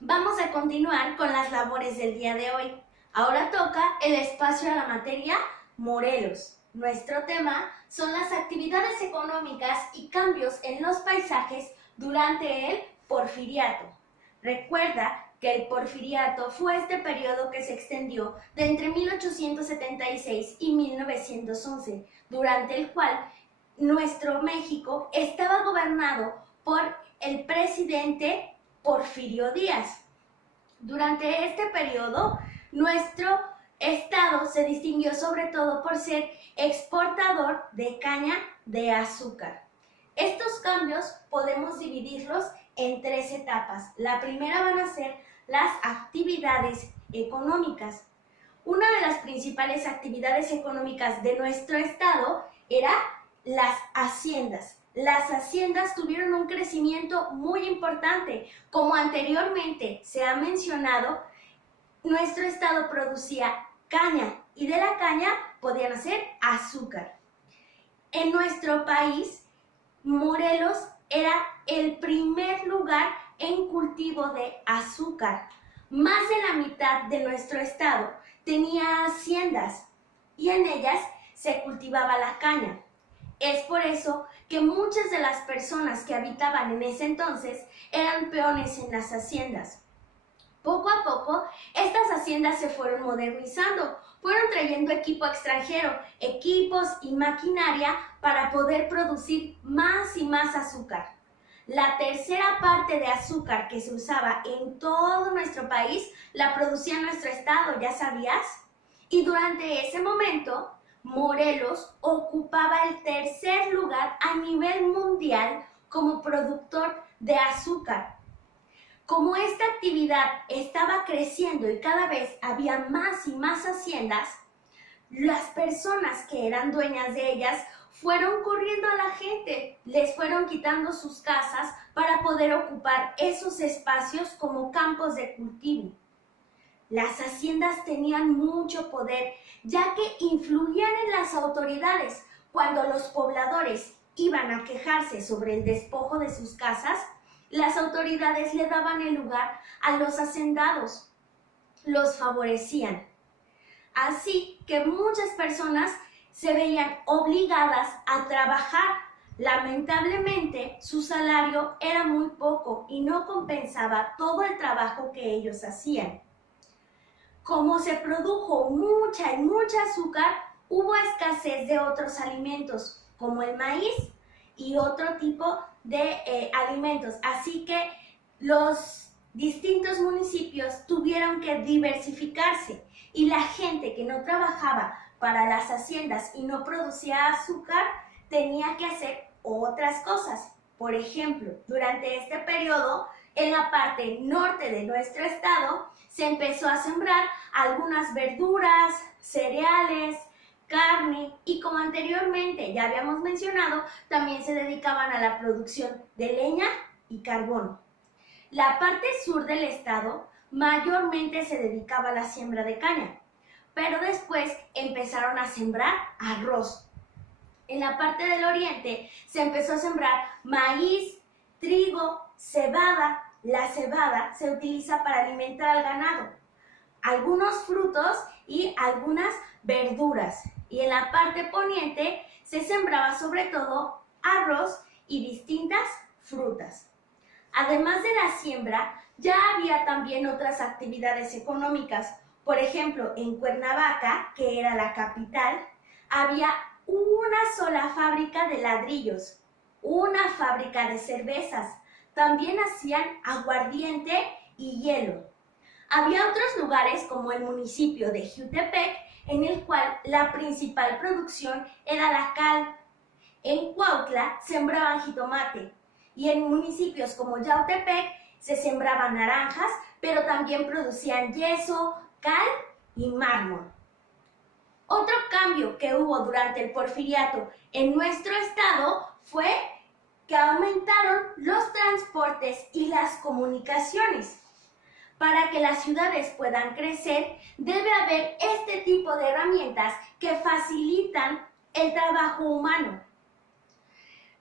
Vamos a continuar con las labores del día de hoy. Ahora toca el espacio a la materia Morelos. Nuestro tema son las actividades económicas y cambios en los paisajes durante el Porfiriato. Recuerda que el Porfiriato fue este periodo que se extendió de entre 1876 y 1911, durante el cual nuestro México estaba gobernado por el presidente Porfirio Díaz. Durante este periodo, nuestro estado se distinguió sobre todo por ser exportador de caña de azúcar. Estos cambios podemos dividirlos en tres etapas. La primera van a ser las actividades económicas. Una de las principales actividades económicas de nuestro estado era las haciendas. Las haciendas tuvieron un crecimiento muy importante. Como anteriormente se ha mencionado, nuestro estado producía caña y de la caña podían hacer azúcar. En nuestro país, Morelos era el primer lugar en cultivo de azúcar. Más de la mitad de nuestro estado tenía haciendas y en ellas se cultivaba la caña. Es por eso que muchas de las personas que habitaban en ese entonces eran peones en las haciendas. Poco a poco, estas haciendas se fueron modernizando, fueron trayendo equipo extranjero, equipos y maquinaria para poder producir más y más azúcar. La tercera parte de azúcar que se usaba en todo nuestro país la producía nuestro estado, ¿ya sabías? Y durante ese momento, Morelos ocupaba el tercer lugar a nivel mundial como productor de azúcar. Como esta actividad estaba creciendo y cada vez había más y más haciendas, las personas que eran dueñas de ellas fueron corriendo a la gente, les fueron quitando sus casas para poder ocupar esos espacios como campos de cultivo. Las haciendas tenían mucho poder, ya que influían en las autoridades. Cuando los pobladores iban a quejarse sobre el despojo de sus casas, las autoridades le daban el lugar a los hacendados, los favorecían. Así que muchas personas se veían obligadas a trabajar. Lamentablemente, su salario era muy poco y no compensaba todo el trabajo que ellos hacían. Como se produjo mucha y mucha azúcar, hubo escasez de otros alimentos, como el maíz y otro tipo de alimentos. Así que los distintos municipios tuvieron que diversificarse y la gente que no trabajaba para las haciendas y no producía azúcar tenía que hacer otras cosas. Por ejemplo, durante este periodo, en la parte norte de nuestro estado, se empezó a sembrar algunas verduras, cereales, carne y como anteriormente ya habíamos mencionado, también se dedicaban a la producción de leña y carbón. La parte sur del estado mayormente se dedicaba a la siembra de caña, pero después empezaron a sembrar arroz. En la parte del oriente se empezó a sembrar maíz, trigo, cebada. La cebada se utiliza para alimentar al ganado, algunos frutos y algunas verduras. Y en la parte poniente se sembraba sobre todo arroz y distintas frutas. Además de la siembra, ya había también otras actividades económicas. Por ejemplo, en Cuernavaca, que era la capital, había una sola fábrica de ladrillos, una fábrica de cervezas. También hacían aguardiente y hielo. Había otros lugares como el municipio de Jiutepec, en el cual la principal producción era la cal. En Cuautla sembraban jitomate y en municipios como Yautepec se sembraban naranjas, pero también producían yeso, cal y mármol. Otro cambio que hubo durante el Porfiriato en nuestro estado fue que aumentaron los transportes y las comunicaciones. Para que las ciudades puedan crecer, debe haber este tipo de herramientas que facilitan el trabajo humano.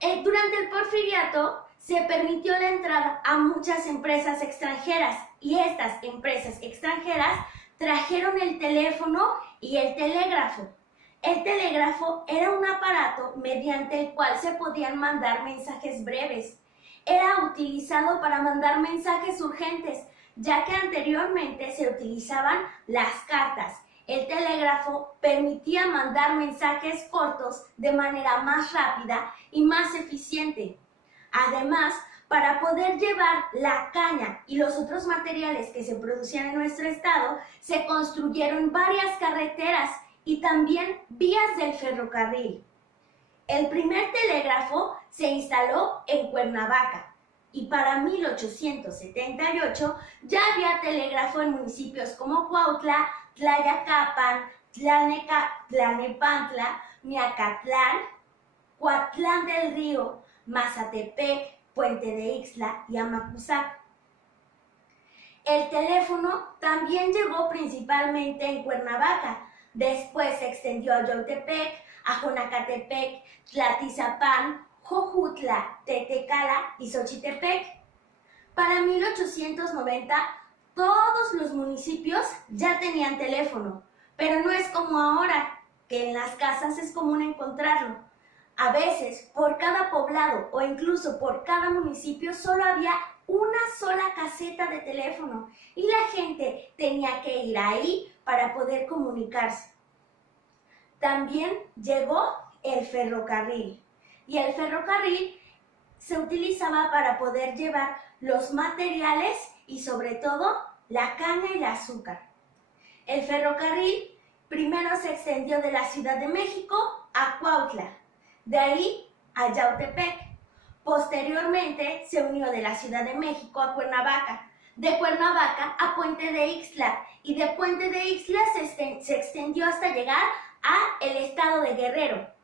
Durante el Porfiriato se permitió la entrada a muchas empresas extranjeras y estas empresas extranjeras trajeron el teléfono y el telégrafo. El telégrafo era un aparato mediante el cual se podían mandar mensajes breves. Era utilizado para mandar mensajes urgentes, ya que anteriormente se utilizaban las cartas. El telégrafo permitía mandar mensajes cortos de manera más rápida y más eficiente. Además, para poder llevar la caña y los otros materiales que se producían en nuestro estado, se construyeron varias carreteras y también vías del ferrocarril. El primer telégrafo se instaló en Cuernavaca y para 1878 ya había telégrafo en municipios como Cuautla, Tlayacapan, Tlalnepantla, Miacatlán, Coatlán del Río, Mazatepec, Puente de Ixtla y Amacuzac. El teléfono también llegó principalmente en Cuernavaca, después se extendió a Yautepec, a Jonacatepec, Tlatizapán, Jojutla, Tetecala y Xochitepec. Para 1890, todos los municipios ya tenían teléfono, pero no es como ahora, que en las casas es común encontrarlo. A veces, por cada poblado o incluso por cada municipio solo había una sola caseta de teléfono y la gente tenía que ir ahí para poder comunicarse. También llegó el ferrocarril y el ferrocarril se utilizaba para poder llevar los materiales y sobre todo la caña y el azúcar. El ferrocarril primero se extendió de la Ciudad de México a Cuautla, de ahí a Yautepec. Posteriormente se unió de la Ciudad de México a Cuernavaca, de Cuernavaca a Puente de Ixtla y de Puente de Ixtla se extendió hasta llegar a el estado de Guerrero.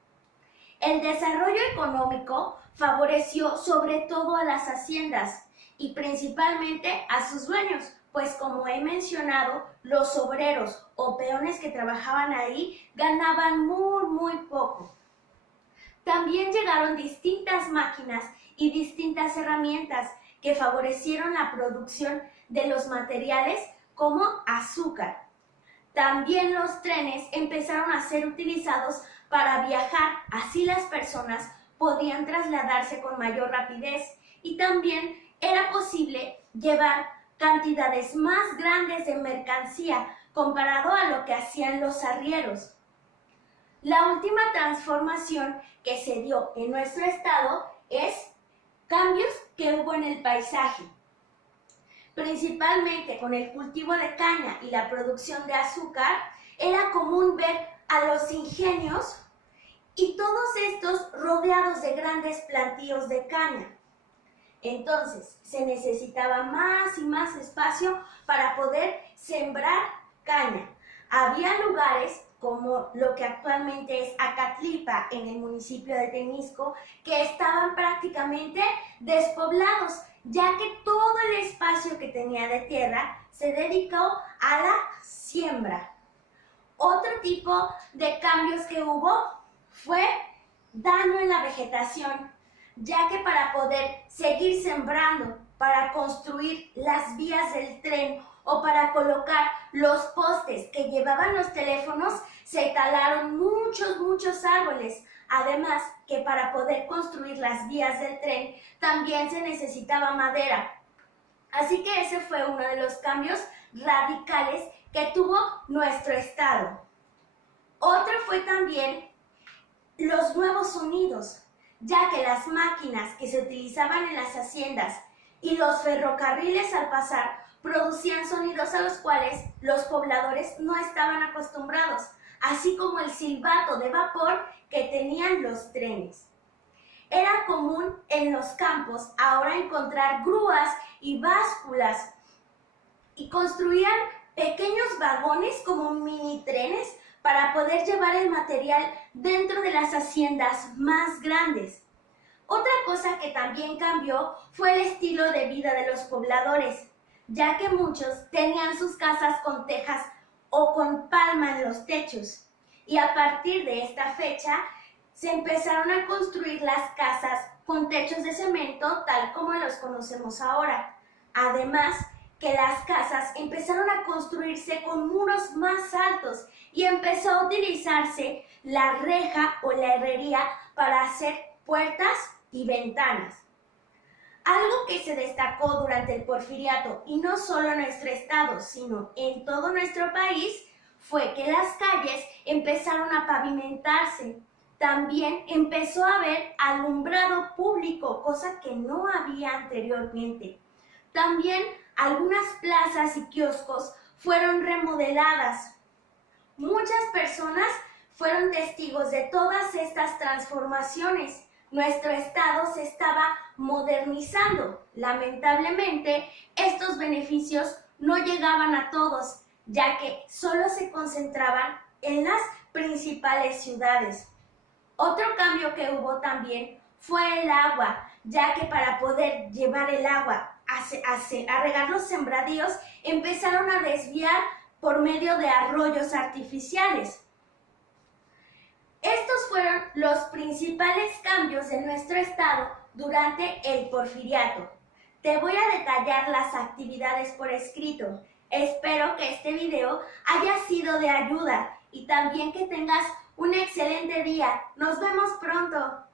El desarrollo económico favoreció sobre todo a las haciendas y principalmente a sus dueños, pues como he mencionado, los obreros o peones que trabajaban ahí ganaban muy poco. También llegaron distintas máquinas y distintas herramientas que favorecieron la producción de los materiales como azúcar. También los trenes empezaron a ser utilizados para viajar, así las personas podían trasladarse con mayor rapidez y también era posible llevar cantidades más grandes de mercancía comparado a lo que hacían los arrieros. La última transformación que se dio en nuestro estado es cambios que hubo en el paisaje. Principalmente con el cultivo de caña y la producción de azúcar, era común ver a los ingenios y todos estos rodeados de grandes plantíos de caña. Entonces, se necesitaba más y más espacio para poder sembrar caña. Había lugares como lo que actualmente es Acatlipa, en el municipio de Temisco, que estaban prácticamente despoblados, ya que todo el espacio que tenía de tierra se dedicó a la siembra. Otro tipo de cambios que hubo fue daño en la vegetación, ya que para poder seguir sembrando, para construir las vías del tren o para colocar los postes que llevaban los teléfonos, se talaron muchos árboles. Además, que para poder construir las vías del tren también se necesitaba madera. Así que ese fue uno de los cambios radicales que tuvo nuestro estado. Otro fue también los nuevos sonidos, ya que las máquinas que se utilizaban en las haciendas y los ferrocarriles al pasar producían sonidos a los cuales los pobladores no estaban acostumbrados, así como el silbato de vapor que tenían los trenes. Era común en los campos ahora encontrar grúas y básculas y construían pequeños vagones como mini trenes para poder llevar el material dentro de las haciendas más grandes. Otra cosa que también cambió fue el estilo de vida de los pobladores, ya que muchos tenían sus casas con tejas o con palma en los techos. Y a partir de esta fecha, se empezaron a construir las casas con techos de cemento tal como los conocemos ahora. Además, que las casas empezaron a construirse con muros más altos y empezó a utilizarse la reja o la herrería para hacer puertas y ventanas. Algo que se destacó durante el Porfiriato, y no solo en nuestro estado, sino en todo nuestro país, fue que las calles empezaron a pavimentarse. También empezó a haber alumbrado público, cosa que no había anteriormente. También algunas plazas y kioscos fueron remodeladas. Muchas personas fueron testigos de todas estas transformaciones. Nuestro estado se estaba modernizando. Lamentablemente, estos beneficios no llegaban a todos, ya que solo se concentraban en las principales ciudades. Otro cambio que hubo también fue el agua, ya que para poder llevar el agua a regar los sembradíos, empezaron a desviar por medio de arroyos artificiales. Estos fueron los principales cambios de nuestro estado durante el Porfiriato. Te voy a detallar las actividades por escrito. Espero que este video haya sido de ayuda y también que tengas un excelente día. Nos vemos pronto.